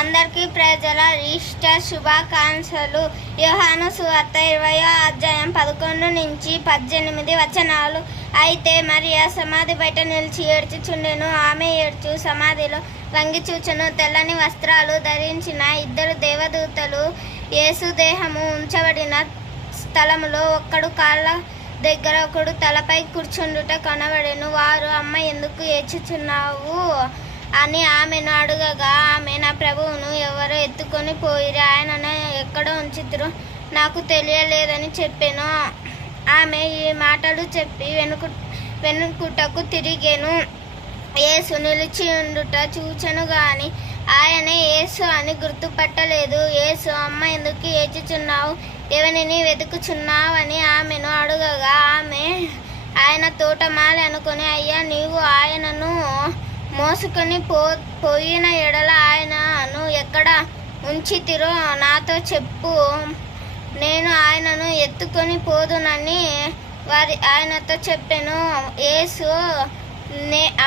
అందరికీ ప్రజల ఈస్టర్ శుభాకాంక్షలు. యోహాను సువార్త 20వ అధ్యాయం 11 నుంచి 18 వచనాలు. అయితే మరియ సమాధి బయట నిలిచి ఏడ్చుచుండెను. ఆమె ఏడ్చు సమాధిలో వంగి చూచెను. తెల్లని వస్త్రాలు ధరించిన 2 దేవదూతలు యేసు దేహము ఉంచబడిన స్థలములో ఒక్కడు కాళ్ళ దగ్గర, ఒకడు తలపై కూర్చుండుట కనబడెను. వారు, అమ్మ, ఎందుకు ఏడ్చుచున్నావు అని ఆమెను అడుగగా, ఆమె, నా ప్రభువును ఎవరో ఎత్తుకొని పోయిరి, ఆయనను ఎక్కడ ఉంచితురో నాకు తెలియలేదని చెప్పెను. ఆమె ఈ మాటలు చెప్పి వెనుకకు తిరిగెను. యేసు నిలిచి ఉండుట చూచెను గాని ఆయనే యేసు అని గుర్తుపట్టలేదు. యేసు, అమ్మ, ఎందుకు ఏడ్చుచున్నావు, ఎవరిని వెతుకుచున్నావని ఆమెను అడుగగా, ఆమె ఆయన తోటమాలి అనుకుని, అయ్యా, నీవు ఆయనను మోసుకొని పోయిన ఎడల ఆయనను ఎక్కడ ఉంచితిరో నాతో చెప్పు, నేను ఆయనను ఎత్తుకొని పోదునని ఆయనతో చెప్పెను. యేసు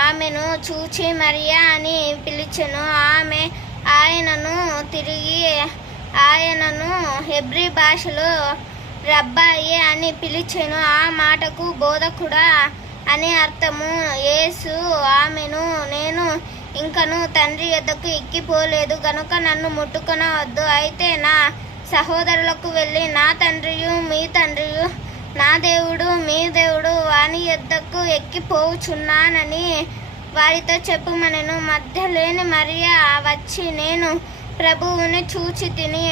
ఆమెను చూచి మరియా అని పిలిచెను. ఆమె ఆయనను హెబ్రీ భాషలో రబ్బాయి అని పిలిచెను. ఆ మాటకు బోధకుడా అని అర్థము. యేసు ఆమెను, నేను ఇంకను తండ్రి యొద్దకు ఎక్కిపోలేదు గనుక నన్ను ముట్టుకొనవద్దు. అయితే నా సహోదరులకు వెళ్ళి, నా తండ్రియు మీ తండ్రియు, నా దేవుడు మీ దేవుడు వాని యొద్దకు ఎక్కిపోవుచున్నానని వారితో చెప్పుమనెను. మగ్దలేని మరియ వచ్చి, నేను ప్రభువుని చూచి తిని,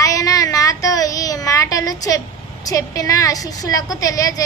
ఆయన నాతో ఈ మాటలు చెప్పిన శిష్యులకు తెలియజే